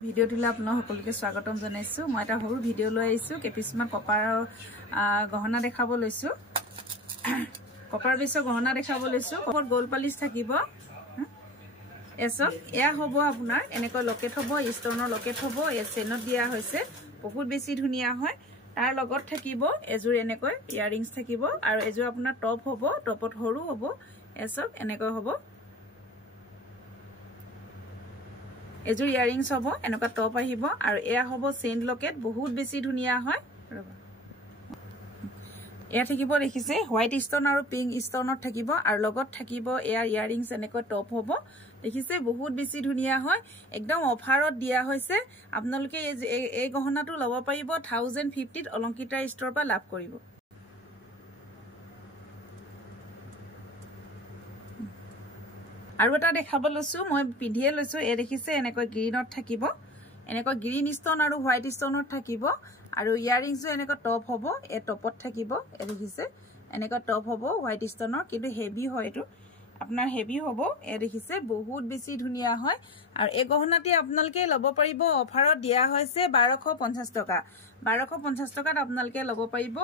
Video দিলে আপোনাক সকলোকে স্বাগতম জনাইছো। মই এটা সৰু ভিডিও লৈ আহিছো কেপিছমান কপাৰৰ গহনা দেখাব লৈছো। কপাৰ বিছৰ গহনা দেখাব লৈছো। কপাৰ গোল পালিশ থাকিব। এসব এয়া হ'ব আপোনাৰ এনেকৈ লকেট হ'ব, ষ্টনৰ লকেট হ'ব, এ চেনত দিয়া হৈছে। বহুত বেছি ধুনিয়া হয়। তাৰ লগত থাকিব এজোৰ এনেকৈ ইয়াৰিংছ থাকিব আৰু এজোৰ আপোনাৰ টপ হ'ব, টপত সৰু হ'ব। এসব এনেকৈ হ'ব। এজোৰ ইয়াৰিংছ হ'ব, এনেকুৱা টপ আহিব আৰু এয়া হ'ব চেইন লকেট। বহুত বেছি ধুনিয়া হয়। এয়া থাকিব দেখিছে হোৱাইট ষ্টন আৰু পিংক ষ্টনত থাকিব আৰু লগত থাকিব এয়া ইয়াৰিংছ এনেকৈ টপ হ'ব। দেখিছে বহুত বেছি ধুনিয়া হয়। একদম অফাৰত দিয়া হৈছে। আপোনালোকে এই গহনাটো ল'ব পাৰিব 1050 অলংকিতা ষ্টৰৰ পৰা লাভ কৰিব। আৰু এটা দেখাব লৈছো, মই পিন্ধিয়ে লৈছো। এ দেখিছে এনেকৈ গ্ৰীনত থাকিব, এনেকৈ গ্ৰীন ষ্টন আৰু হোৱাইট ষ্টনত থাকিব আৰু ইয়াৰিংছো এনেকৈ টপ হ'ব। এ টপত থাকিব। এ দেখিছে এনেকৈ টপ হ'ব হোৱাইট ষ্টনৰ, কিন্তু হেভি হয় এইটো আপোনাৰ হেভি হ'ব। এ দেখিছে বহুত বেছি ধুনিয়া হয় আৰু এই গহনাটি আপোনালোকে ল'ব পাৰিব। অফাৰত দিয়া হৈছে 1250 টকা। 1250 টকাত আপোনালোকে ল'ব পাৰিব।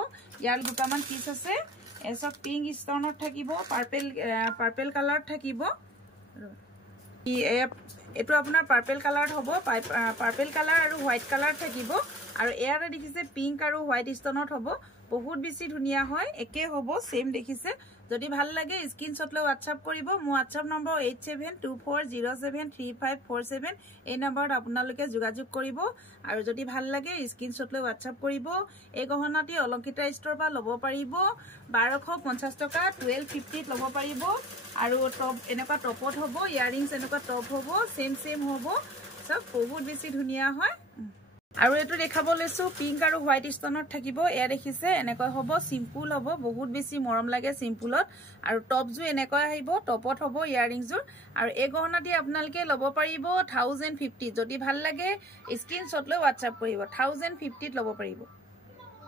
ইয়াৰ দুটামান পিচ আছে। এসব পিংক ষ্টনত থাকিব, পাৰ্পল কালাৰত থাকিব। এইটো আপোনাৰ পাৰ্পল কালাৰত হ'ব। পাৰ্পল কালাৰ আৰু হোৱাইট কালাৰ থাকিব আৰু এয়াতে দেখিছে পিংক আৰু হোৱাইট ষ্টনত হ'ব। বহুত বেছি ধুনিয়া হয়। একে হ'ব, সেম দেখিছে। যদি ভাল লাগে স্ক্ৰীনশ্বট লৈ হোৱাটছআপ কৰিব। মোৰ হোৱাটছআপ নম্বৰ 8724073547। এই নম্বৰত আপোনালোকে যোগাযোগ কৰিব আৰু যদি ভাল লাগে স্ক্ৰীনশ্বট লৈ হোৱাটছআপ কৰিব। এই গহনাটি অলংকিতা ষ্টৰৰ পৰা ল'ব পাৰিব 1250 টকা। 1250 ল'ব পাৰিব আৰু টপ এনেকুৱা টপত হ'ব, ইয়াৰিংছ এনেকুৱা টপ হ'ব, সেম হ'ব। চব বহুত বেছি ধুনিয়া হয়। আৰু এইটো দেখাব লৈছো পিংক আৰু হোৱাইট ষ্টনত থাকিব। এয়া দেখিছে এনেকৈ হ'ব, চিম্পুল হ'ব। বহুত বেছি মৰম লাগে চিম্পুলত আৰু টপযোৰ এনেকৈ আহিব, টপত হ'ব ইয়াৰিংছযোৰ। আৰু এই গহনাটি আপোনালোকে ল'ব পাৰিব 1050। যদি ভাল লাগে স্ক্ৰীনশ্বট লৈ হোৱাটছআপ কৰিব। 1050 ল'ব পাৰিব।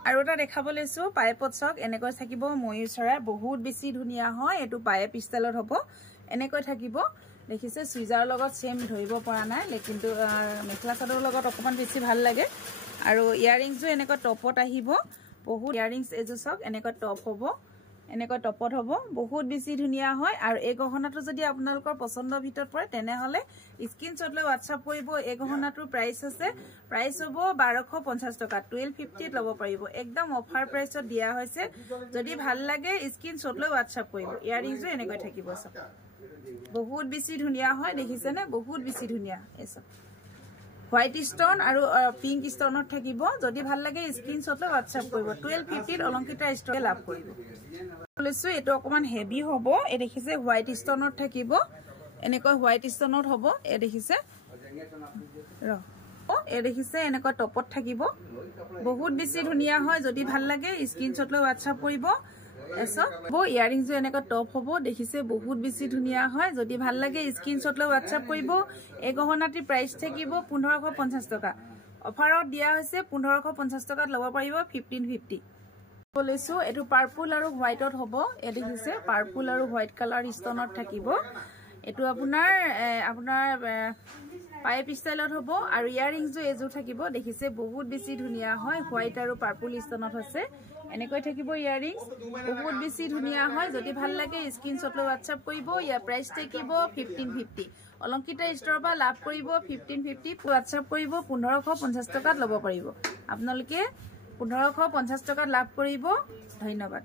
আৰু এটা দেখাব লৈছো পাইপত চক এনেকৈ থাকিব ময়ূৰ চৰাই। বহুত বেছি ধুনিয়া হয়। এইটো পাইপ ষ্টাইলত হ'ব, এনেকৈ থাকিব। দেখিছে চুইজাৰৰ লগত সেম ধৰিব পৰা নাই, কিন্তু মেখেলা চাদৰৰ লগত অকণমান বেছি ভাল লাগে। আৰু ইয়াৰিংছযোৰ এনেকৈ টপত আহিব। বহুত ইয়াৰিংছ এযোৰ চক এনেকৈ টপ হ'ব, এনেকৈ টপত হ'ব। বহুত বেছি ধুনিয়া হয় আৰু এই গহনাটো যদি আপোনালোকৰ পচন্দৰ ভিতৰত পৰে তেনেহ'লে স্ক্ৰীনশ্বট লৈ হোৱাটছআপ কৰিব। এই গহনাটোৰ প্ৰাইচ আছে, প্ৰাইচ হ'ব 1250 টকা। 1250 ল'ব পাৰিব। একদম অফাৰ প্ৰাইচত দিয়া হৈছে। যদি ভাল লাগে স্ক্ৰীনশ্বট লৈ হোৱাটছআপ কৰিব। ইয়াৰিংছযোৰ এনেকৈ থাকিব চব। বহুত বেছি ধুনিয়া হয়। দেখিছেনে বহুত বেছি ধুনিয়া। এসব হোৱাইট ষ্টন আৰু পিংক ষ্টনত থাকিব। যদি ভাল লাগে স্ক্ৰীনশ্বট লৈ হোৱাটছআপ কৰিব। 1250 অলংকিতা ষ্টৰে লাভ কৰিব। লৈছো এইটো অকমান হেভি হ'ব। এ দেখিছে হোৱাইট ষ্টনত থাকিব, এনেকৈ হোৱাইট ষ্টনত হ'ব। এ দেখিছে এ দেখিছে এনেকৈ টপত থাকিব। বহুত বেছি ধুনিয়া হয়। যদি ভাল লাগে স্ক্ৰীনশ্বট লৈ হোৱাটছআপ কৰিব। ইয়াৰিংছযোৰ এনেকৈ টপ হ'ব। দেখিছে বহুত বেছি ধুনিয়া হয়। যদি ভাল লাগে স্ক্ৰীনশ্বট লৈ হোৱাটছআপ কৰিব। এই গহনাটিৰ প্ৰাইচ থাকিব 1550 টকা। অফাৰত দিয়া হৈছে 1550 টকাত ল'ব পাৰিব 1550। লৈছো এইটো পাৰ্পল আৰু হোৱাইটত হ'ব। এই দেখিছে পাৰ্পল আৰু হোৱাইট কালাৰ ষ্টনত থাকিব। এইটো আপোনাৰ পাইপ ষ্টাইলত হ'ব আৰু ইয়াৰিংছযোৰ এযোৰ থাকিব। দেখিছে বহুত বেছি ধুনিয়া হয়। হোৱাইট আৰু পাৰ্পল ষ্টনত আছে, এনেকৈ থাকিব ইয়াৰিংছ। বহুত বেছি ধুনিয়া হয়। যদি ভাল লাগে স্ক্ৰীনশ্বট লৈ হোৱাটছআপ কৰিব। ইয়াৰ প্ৰাইচ থাকিব 1550। অলংকিতা ষ্টৰৰ পৰা লাভ কৰিব 1550। হোৱাটছআপ কৰিব। 1550 টকাত ল'ব পাৰিব। আপোনালোকে 1550 টকাত লাভ কৰিব। ধন্যবাদ।